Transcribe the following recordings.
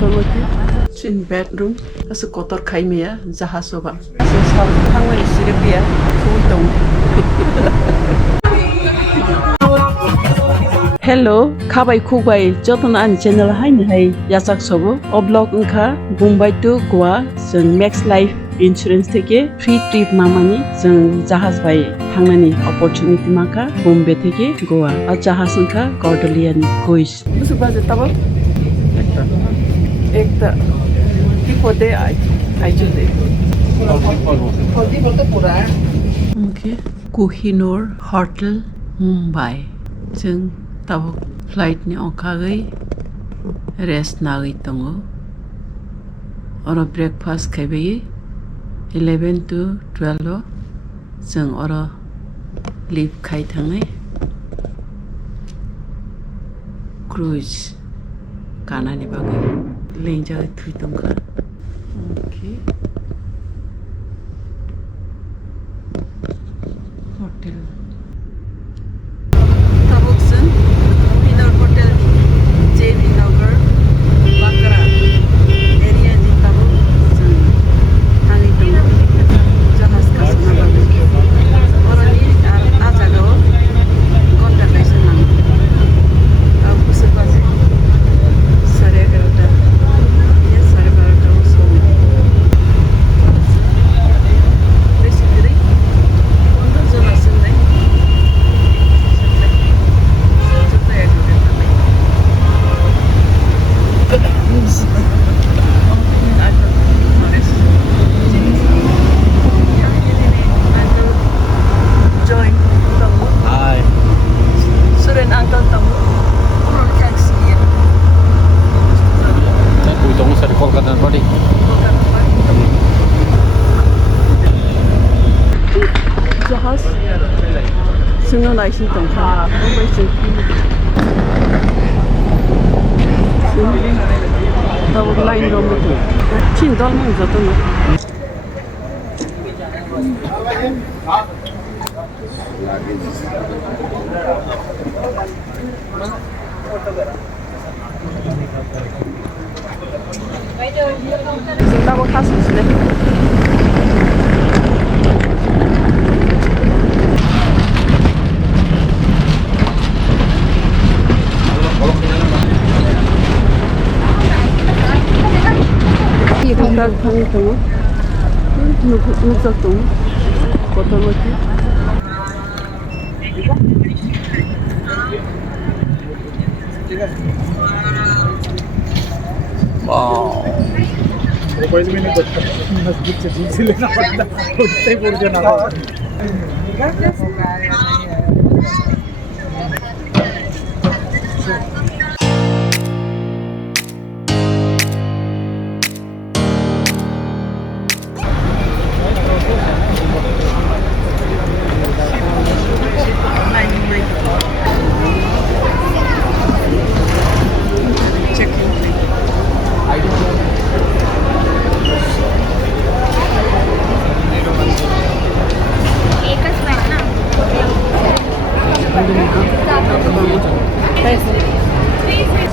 Kotor in bedroom. As a Kotor Kaimia, Jahasoba. So Hangman is Siripia, Hello, Kabai Kubai, Jotan and Channel Hai Yasak Sobo, Oblog Nka, Mumbai to Goa, Sun Max Life Insurance Take, Free Trip Mamani, Sun Jahaas by Hangani Opportunity Maka, Mumbai Take, Goa, a Jahaas Nka, Cordelia Goish. What's the budget about? Ekta. Before day I just did. Okay. Kohinoor Hotel, Mumbai. Jeng tabuk flight ni okagai rest nagi tongo. Oro breakfast kaibai 11 to 12 jeng oro leave kai thangai. Cruise kana ni bagai lenja thui tongka. Okay. Hotel. Jahaas Sungai Naisin Tongka Mumbai Tahu lain dong betul. Cinta mana jatuh nak? Tahu kasih sih. Pangi tunggu, nuksak tunggu, kotor lagi. Wow. कोई भी नहीं बचता, नजदीक से झील से लेना पड़ता, उठते ही पूरे जना हो.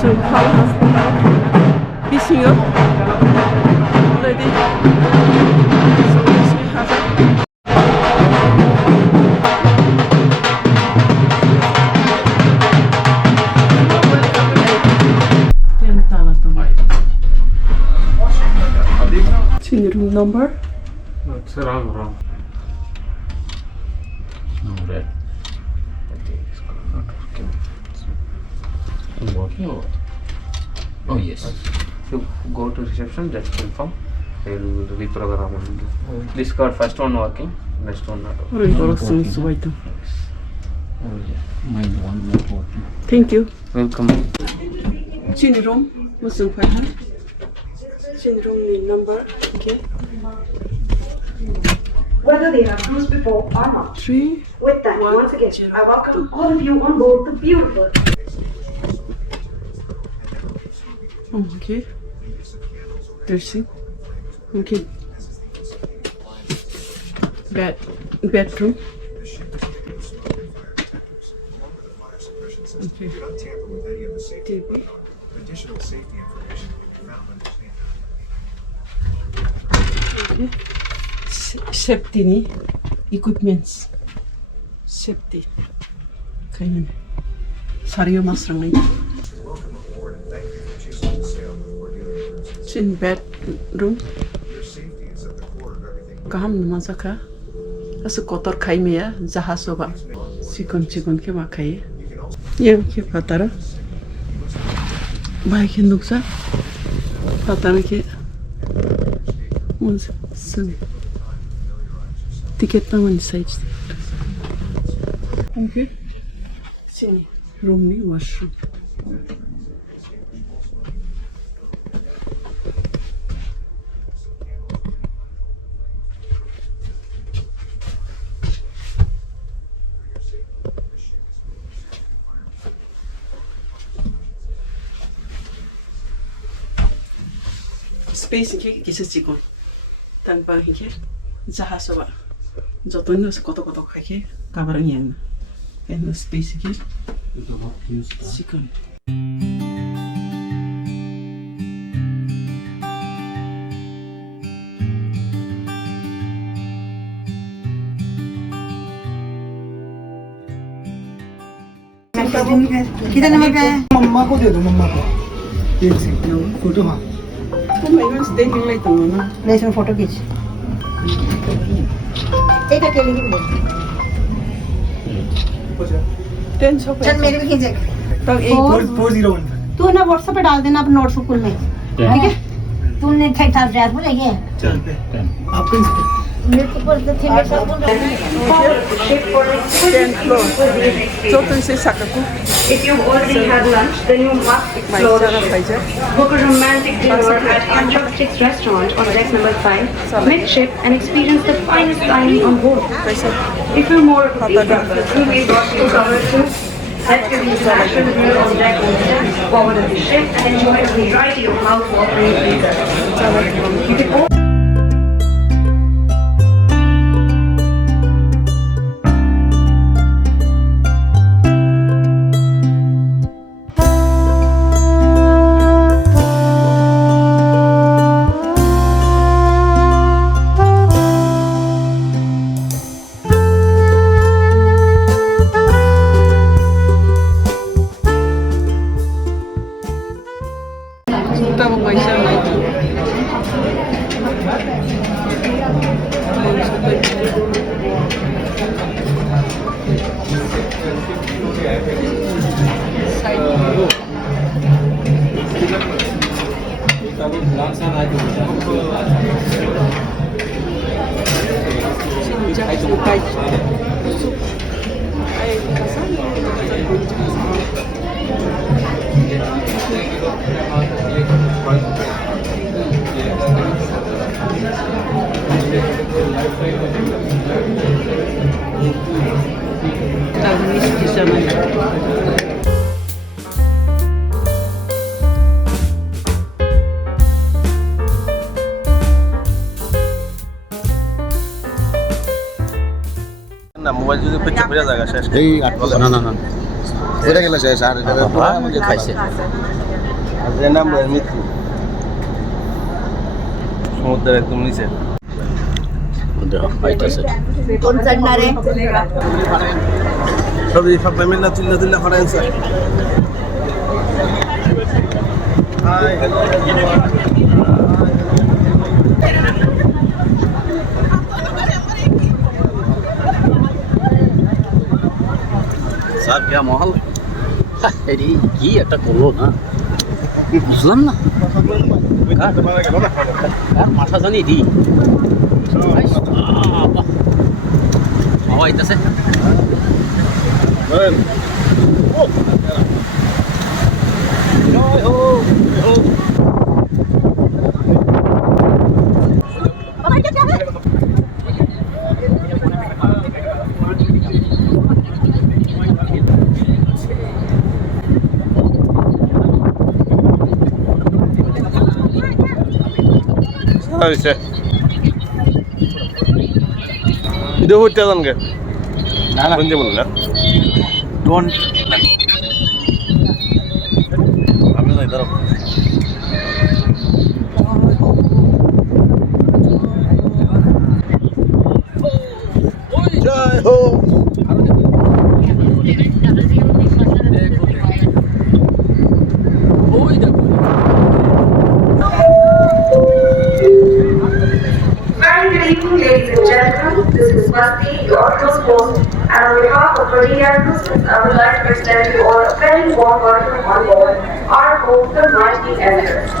So how has this year already? So yes, we have room number? No, it's wrong. No, red. I think it's not working. It's working or what? Oh yes. You go to reception, just confirm. They will reprogram. This card first one working, next one not working. Oh yeah, mine one not working. Thank you. Welcome. Chini room, musun file. Chini room number, okay. Whether they have cruised before or not. 3. With that, once again, I welcome all of you on board the beautiful. Okay. Dressing. Okay. Bedroom. Okay. TV. Additional safety information can be found Okay. Safety ni equipments. Safety. Kainin. Sariyo masrang na yun. It's in bedroom. Kaham naman sa ka. Kasi kotor kay maya. Jahaas ba. Sikon ke makai. Yang ke patara. Baik yang nuksa. Patara ke. Sun. Tiket naman size. Okay. Sini room ni washroom. Space ke kisa cikon. Tanpa hike Jahaas ba. Jotoin no koto kake kabarang yang. And the space ke cikon. कितना number पे है? मम्मा को दे दो मम्मा को देख सकते हो photo हाँ Oh my gosh, dating like na. ले इसमें फोटो खींच एक अकेले की ले Ten so चल मेरे भी खींच एक तब एक 401 तू ना व्हाट्सएप पे डाल देना अपने नोट्स स्कूल में ठीक है तूने ठीक ठाक ड्रेस बोले ये चल आपको मेरे को पर थे मेरे साथ बोल ten floor. Jotoin se sakaku. If you've already had lunch, then you must My explore the chara ship. paija. Book a romantic dinner at Chopsticks Restaurant on deck number 5, midship, and experience the finest dining on board. Paisa. If you're more of a beach crew, we've got you covered too. Let's give you a natural view on deck and forward of the ship and enjoy a variety of mouth-watering features. You can also Tabang paisa na ito. না mobile যদি পেছনে পড়ে জায়গা শেষ এই আটকলা না এটা গেলে শেষ আর এটা পুরো খাইছে আর যে নাম মৃত্যু সমুদ্রের একদম নিচে कौन चढ़ना रे সব মিলে তুল্লা করেন স্যার স্যার কে মহল এরি কি একটা করলো না বুঝলাম না আর মাথা জানি দি হাওয়া আইতাছে ഇത് ഹുറ്റാ നമുക്ക് கொஞ்சம் இல்லை ডোন্ট আমি না either everyone. This is Masti, your cruise host, and on behalf of Cordelia Cruises, I would like to extend you all a very warm welcome on board our home, the Mighty Emirates.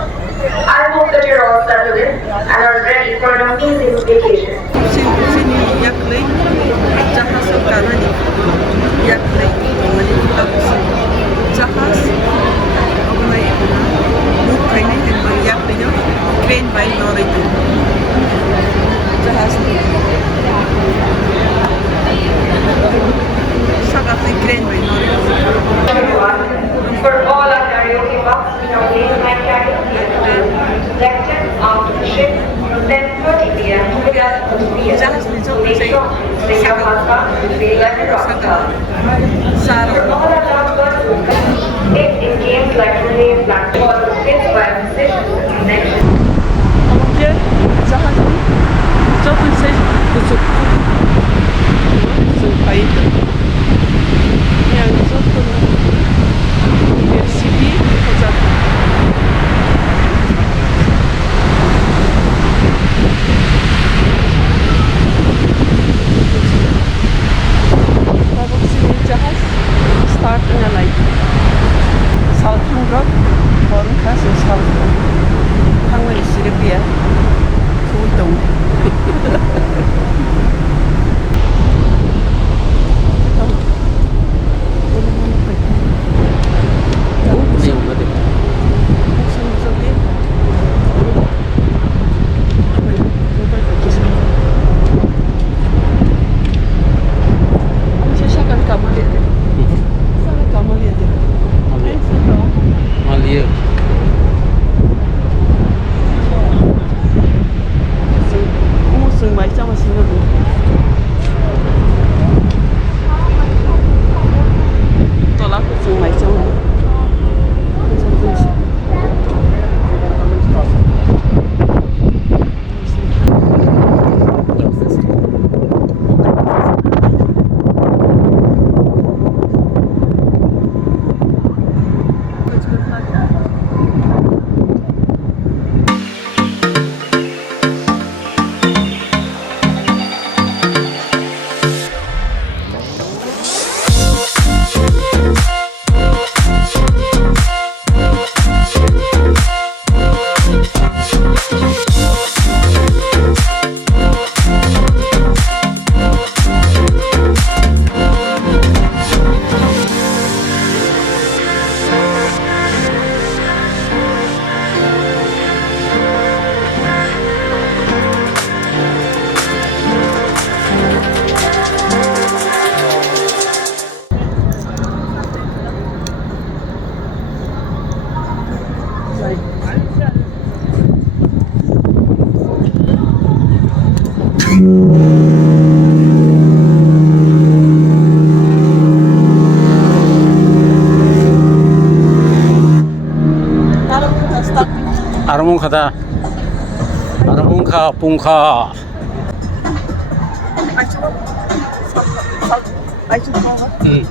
I hope that you're all settled in and are ready for an amazing vacation. Sini yakli Jahaas karani yakli mani tapusi Jahaas oglai book kaine hen yakli jo train by lorry tu Jahaas sakatli train by lorry Everyone, for all our karaoke bucks, we have late night karaoke selected after the shift from 10:30 p.m. to 11:30 p.m. So make sure to bring your passport to Belated Rockstar. For all our loved ones who participate in games like relay, blackball, kids by musicians and connection. Oke, Jahaas jatuh saya tutup supaya itu yang jatuh City jatuh Babak sini Jahaas start in like Southern Rock foreign class in South Hangway Siripia Futung Malia. Musuh macam masih nunggu. Tolak musuh macam. 아르몬카다. 아르몬카 뽕카. 응.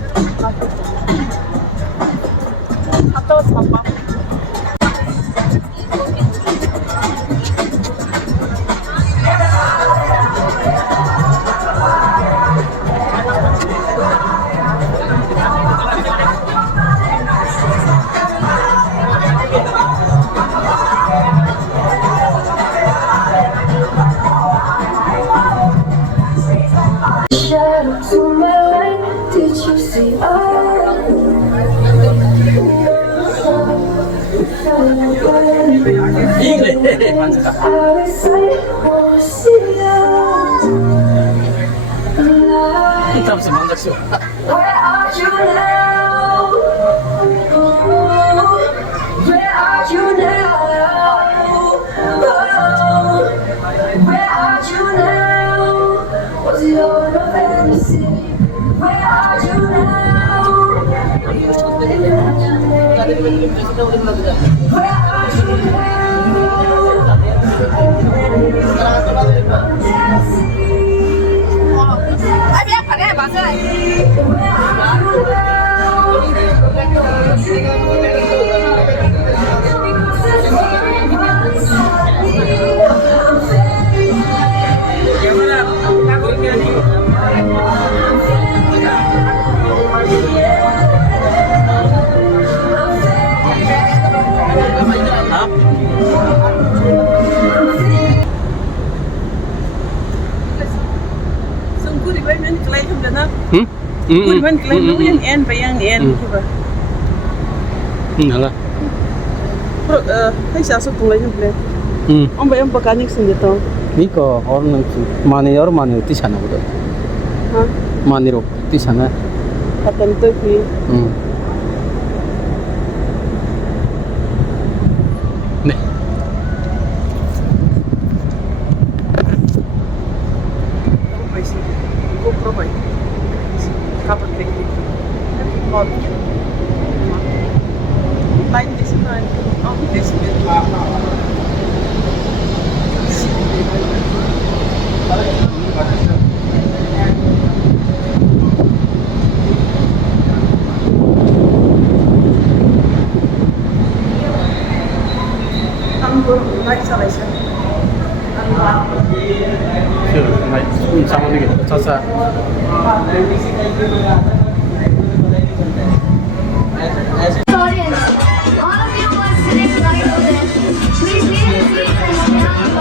Shadow to my light, did you see Where are you now? Where are you now? Where are you now? Was your fantasy? Where are you now? Where are you now? Sung kuri ba man klay ko na? Hmm? Kuri man klay no yang en ba yang en ko ba? Hala. Pro hay sa so tulay no ble. Om ba yang bakanik sing dito? Niko orang mani ti sana bodo. Ha? Mani ro ti sana. Patan to ki. Ne. Vai sim. Vou provar. Capa técnica. Hot. Line this man. Oh, this bit. Like salation. Sama ni gitu. Sasa. Audience, all of you who are sitting right over there, please leave your seats and sit down.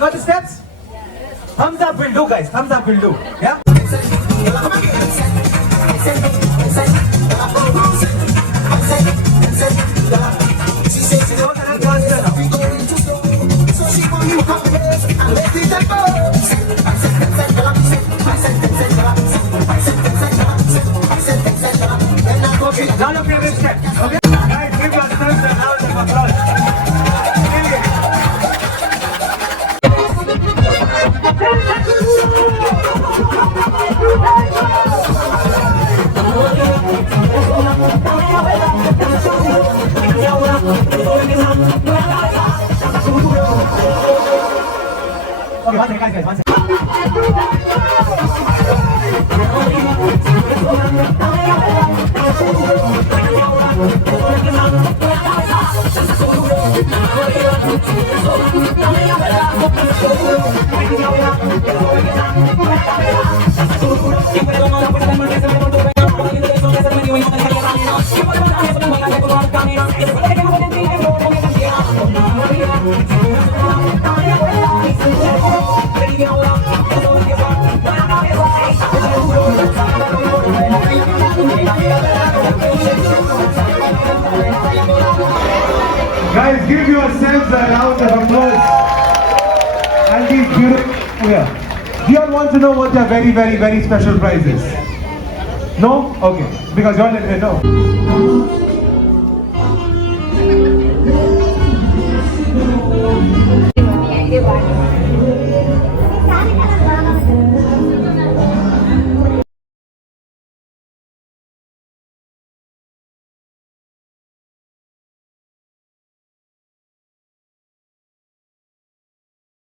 Got the steps? Thumbs up will do, guys. Thumbs up will do. Yeah? Okay, now your favorite step. Okay? Guys, give yourselves a round of applause. Okay, one second, guys, one second. Guys, give yourselves a round of applause. And these beautiful. Yeah. Do you all want to know what their very, very, very special prize is? No? Okay. Because you all let me know.